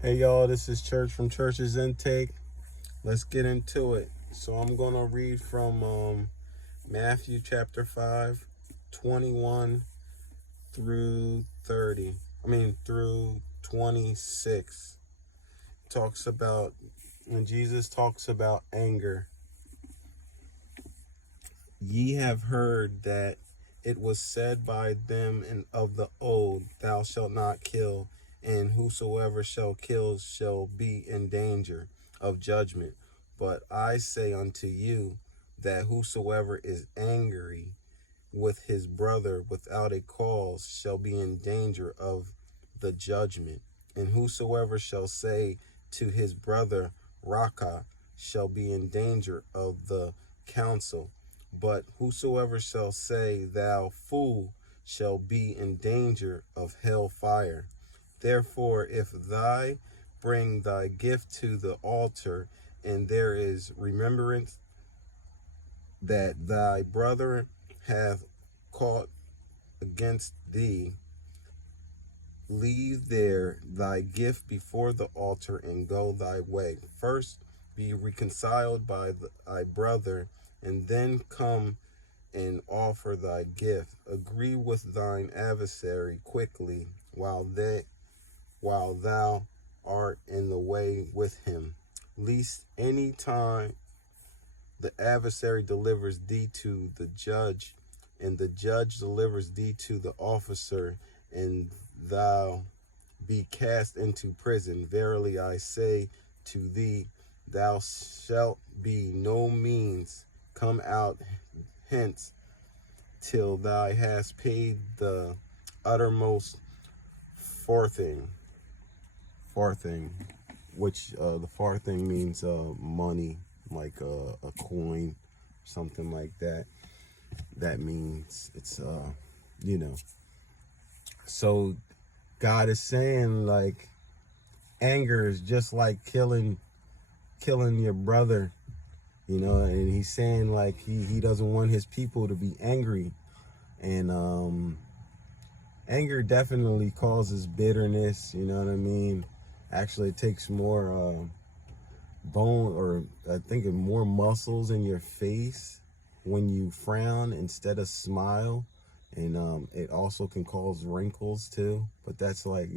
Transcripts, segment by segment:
Hey y'all, this is Church from Church's Intake. Let's get into it. So I'm going to read from Matthew chapter 5, 21 through 30. Through 26. Talks about, when Jesus talks about anger. Ye have heard that it was said by them of the old, Thou shalt not kill, and whosoever shall kill shall be in danger of judgment. But I say unto you, that whosoever is angry with his brother without a cause shall be in danger of the judgment. And whosoever shall say to his brother, Raca, shall be in danger of the council. But whosoever shall say, Thou fool, shall be in danger of hell fire. Therefore, if thou bring thy gift to the altar, and there is remembrance that thy brother hath caught against thee, leave there thy gift before the altar and go thy way. First be reconciled by thy brother, and then come and offer thy gift. Agree with thine adversary quickly, while thou art in the way with him, lest any time the adversary delivers thee to the judge, and the judge delivers thee to the officer, and thou be cast into prison. Verily I say to thee, thou shalt be no means come out hence till thou hast paid the uttermost farthing. Farthing, which the farthing means money, like a coin, something like that. That means it's you know. So God is saying, like, anger is just like killing your brother, and he's saying, like, he doesn't want his people to be angry. And anger definitely causes bitterness, you know what I mean? Actually, it takes more bone, or I think more muscles in your face when you frown instead of smile. And it also can cause wrinkles too, but that's like,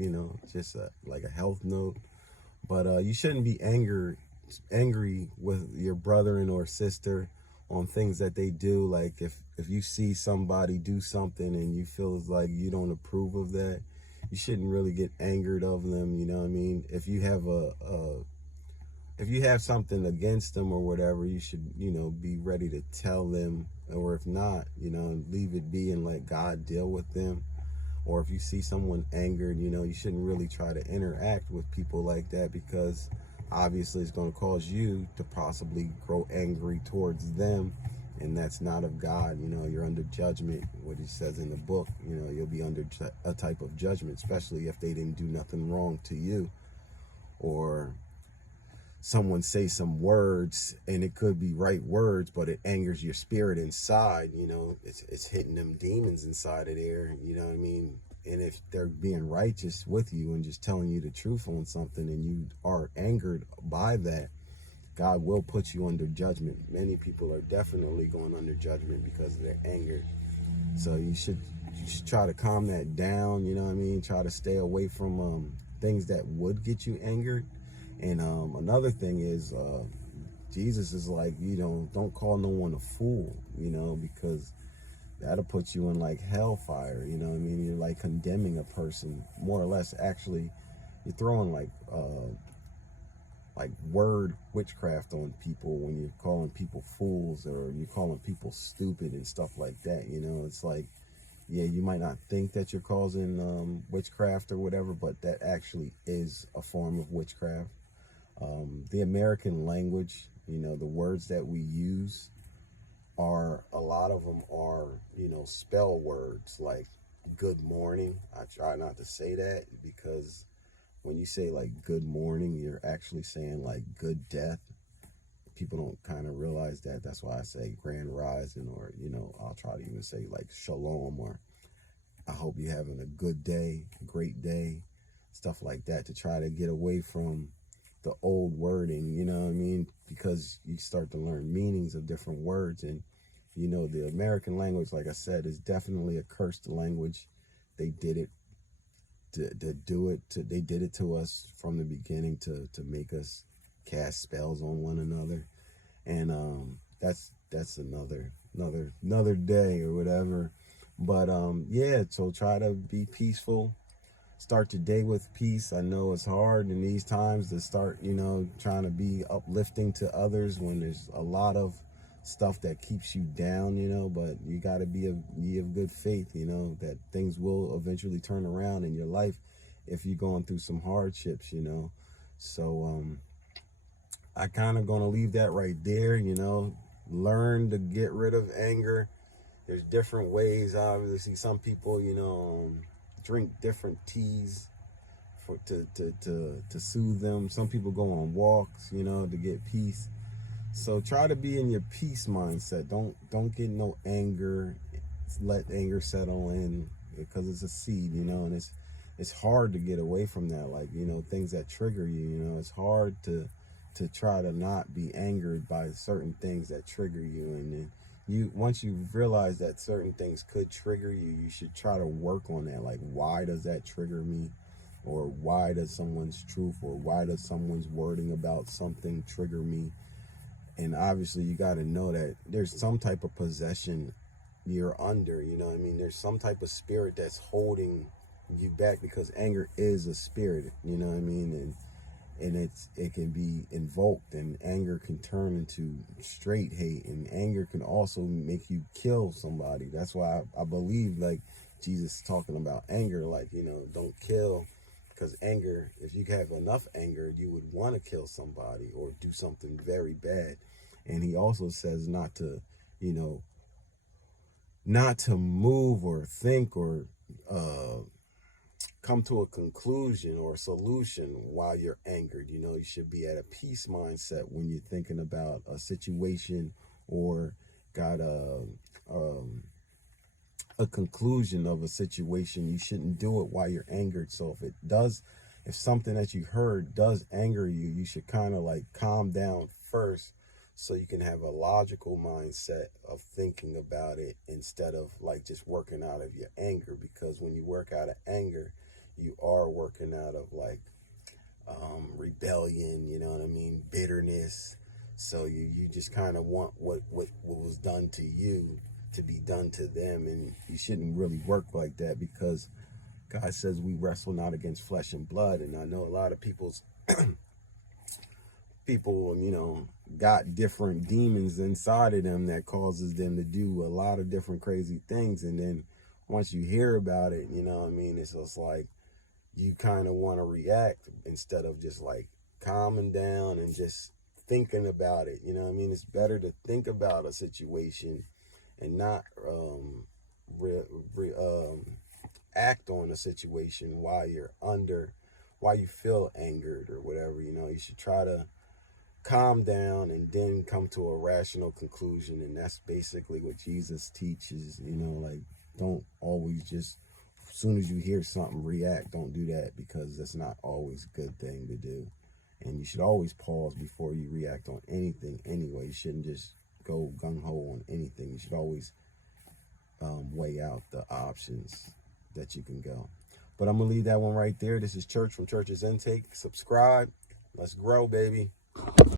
just like a health note. But you shouldn't be angry with your brother and or sister on things that they do. Like, if you see somebody do something and you feel like you don't approve of that, you shouldn't really get angered of them, you know what I mean? If you have if you have something against them or whatever, you should, be ready to tell them. Or if not, leave it be and let God deal with them. Or if you see someone angered, you shouldn't really try to interact with people like that, because obviously it's going to cause you to possibly grow angry towards them. And that's not of God. You're under judgment. What he says in the book, you'll be under a type of judgment, especially if they didn't do nothing wrong to you. Or someone say some words, and it could be right words, but it angers your spirit inside. It's hitting them demons inside of there, you know what I mean? And if they're being righteous with you and just telling you the truth on something, and you are angered by that, God will put you under judgment. Many people are definitely going under judgment because of their anger. So you should try to calm that down, you know what I mean? Try to stay away from things that would get you angered. And another thing is, Jesus is like, don't call no one a fool, because that'll put you in like hellfire, you know what I mean? You're like condemning a person, more or less. Actually, you're throwing like word witchcraft on people when you're calling people fools, or you're calling people stupid and stuff like that. It's like, yeah, you might not think that you're causing witchcraft or whatever, but that actually is a form of witchcraft. The American language, the words that we use are, a lot of them are, spell words like good morning. I try not to say that, because when you say like good morning, you're actually saying like good death. People don't kind of realize that. That's why I say grand rising, or, I'll try to even say like shalom, or I hope you're having a good day, a great day. stuff like that, to try to get away from the old wording, you know what I mean? Because you start to learn meanings of different words. And, you know, the American language, like I said, is definitely a cursed language. They did it they did it to us from the beginning to make us cast spells on one another. And that's another day or whatever. But yeah, so try to be peaceful. Start your day with peace. I know it's hard in these times to start, you know, trying to be uplifting to others when there's a lot of stuff that keeps you down, you know, but you got to be of good faith, you know, that things will eventually turn around in your life if you're going through some hardships, you know. So I kind of going to leave that right there, you know. Learn to get rid of anger. There's different ways. Obviously, some people, you know, drink different teas for to soothe them. Some people go on walks, you know, to get peace. So try to be in your peace mindset. Don't get no anger. Let anger settle in, because it's a seed, you know, and it's hard to get away from that. Like, you know, things that trigger you, you know, it's hard to try to not be angered by certain things that trigger you. And then once you realize that certain things could trigger you, you should try to work on that. Like, why does that trigger me? Or why does someone's truth, or why does someone's wording about something trigger me? And obviously you got to know that there's some type of possession you're under, you know what I mean? There's some type of spirit that's holding you back, because anger is a spirit, you know what I mean? And it can be invoked, and anger can turn into straight hate, and anger can also make you kill somebody. That's why I believe, like, Jesus is talking about anger, like, you know, don't kill, because anger, if you have enough anger, you would want to kill somebody or do something very bad. And he also says not to, you know, not to move or think or come to a conclusion or a solution while you're angered. You know, you should be at a peace mindset when you're thinking about a situation or got a conclusion of a situation. You shouldn't do it while you're angered. So if something that you heard does anger you, you should kind of like calm down first, so you can have a logical mindset of thinking about it instead of like just working out of your anger. Because when you work out of anger, you are working out of like rebellion, you know what I mean, bitterness. So you just kind of want what was done to you to be done to them, and you shouldn't really work like that, because God says we wrestle not against flesh and blood. And I know a lot of people, you know, got different demons inside of them that causes them to do a lot of different crazy things. And then once you hear about it, you know what I mean, it's just like you kind of want to react instead of just like calming down and just thinking about it. You know what I mean? It's better to think about a situation and not act on a situation while you feel angered or whatever. You know, you should try to calm down and then come to a rational conclusion. And that's basically what Jesus teaches, you know, like, don't always just, as soon as you hear something, react. Don't do that, because that's not always a good thing to do. And you should always pause before you react on anything anyway. You shouldn't just go gung-ho on anything. You should always weigh out the options that you can go. But I'm going to leave that one right there. This is Church from Church's Intake. Subscribe. Let's grow, baby.